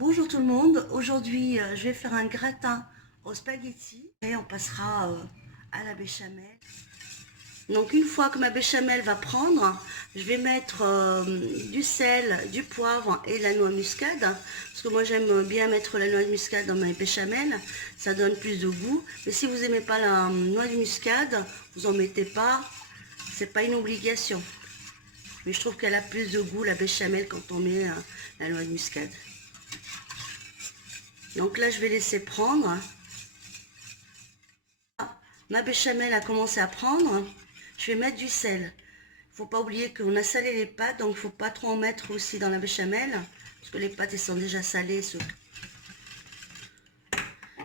Bonjour tout le monde, aujourd'hui je vais faire un gratin aux spaghettis et on passera à la béchamel. Donc une fois que ma béchamel va prendre, je vais mettre du sel, du poivre et de la noix muscade. Parce que moi j'aime bien mettre la noix de muscade dans ma béchamel, ça donne plus de goût. Mais si vous n'aimez pas la noix de muscade, vous en mettez pas, c'est pas une obligation. Mais je trouve qu'elle a plus de goût la béchamel quand on met la noix de muscade. Donc là, je vais laisser prendre. Ma béchamel a commencé à prendre. Je vais mettre du sel. Il ne faut pas oublier qu'on a salé les pâtes, donc il ne faut pas trop en mettre aussi dans la béchamel, parce que les pâtes, elles sont déjà salées.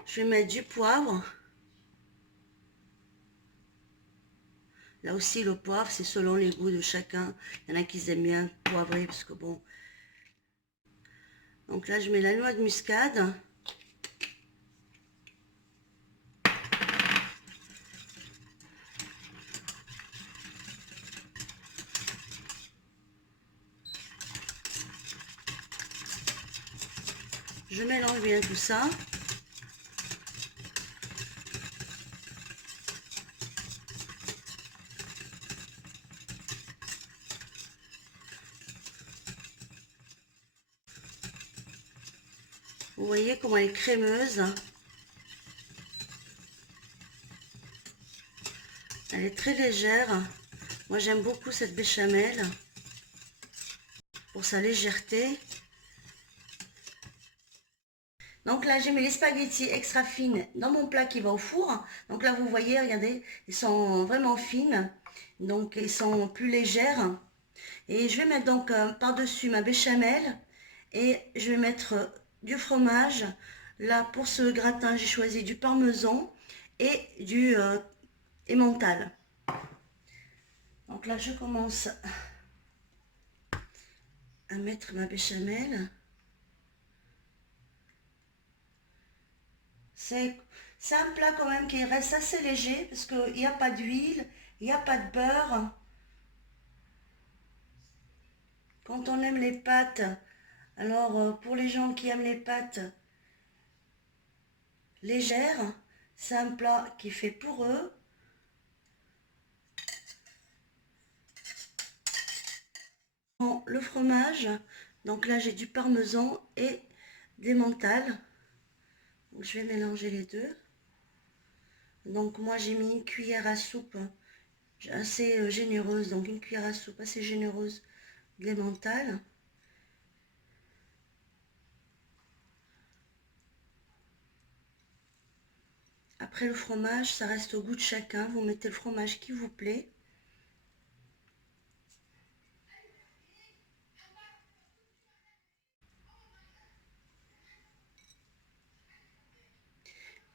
Je vais mettre du poivre. Là aussi, le poivre, c'est selon les goûts de chacun. Il y en a qui aiment bien poivrer, parce que bon. Donc là, je mets la noix de muscade. Je mélange bien tout ça. Vous voyez comment elle est crémeuse. Elle est très légère. Moi j'aime beaucoup cette béchamel pour sa légèreté. Donc là j'ai mis les spaghettis extra fines dans mon plat qui va au four. Donc là vous voyez, regardez, ils sont vraiment fines. Donc ils sont plus légères. Et je vais mettre donc par-dessus ma béchamel. Et je vais mettre du fromage. Là pour ce gratin j'ai choisi du parmesan et du emmental. Donc là je commence à mettre ma béchamel. C'est un plat quand même qui reste assez léger parce qu'il n'y a pas d'huile, il n'y a pas de beurre. Quand on aime les pâtes, alors pour les gens qui aiment les pâtes légères, c'est un plat qui est fait pour eux. Le fromage, donc là j'ai du parmesan et d'emmental. Je vais mélanger les deux. Donc moi j'ai mis une cuillère à soupe assez généreuse, donc une cuillère à soupe assez généreuse d'emmental. Après le fromage, ça reste au goût de chacun, vous mettez le fromage qui vous plaît.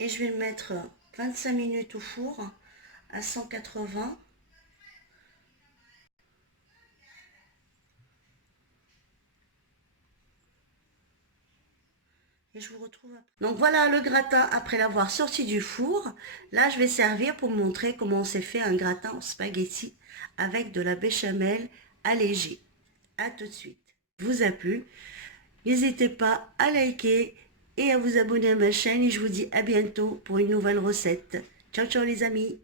Et je vais le mettre 25 minutes au four à 180. Et je vous retrouve après. Donc voilà le gratin après l'avoir sorti du four. Là, je vais servir pour vous montrer comment on s'est fait un gratin au spaghetti avec de la béchamel allégée. A tout de suite. Vous a plu? N'hésitez pas à liker et à vous abonner à ma chaîne. Et je vous dis à bientôt pour une nouvelle recette. Ciao, ciao les amis!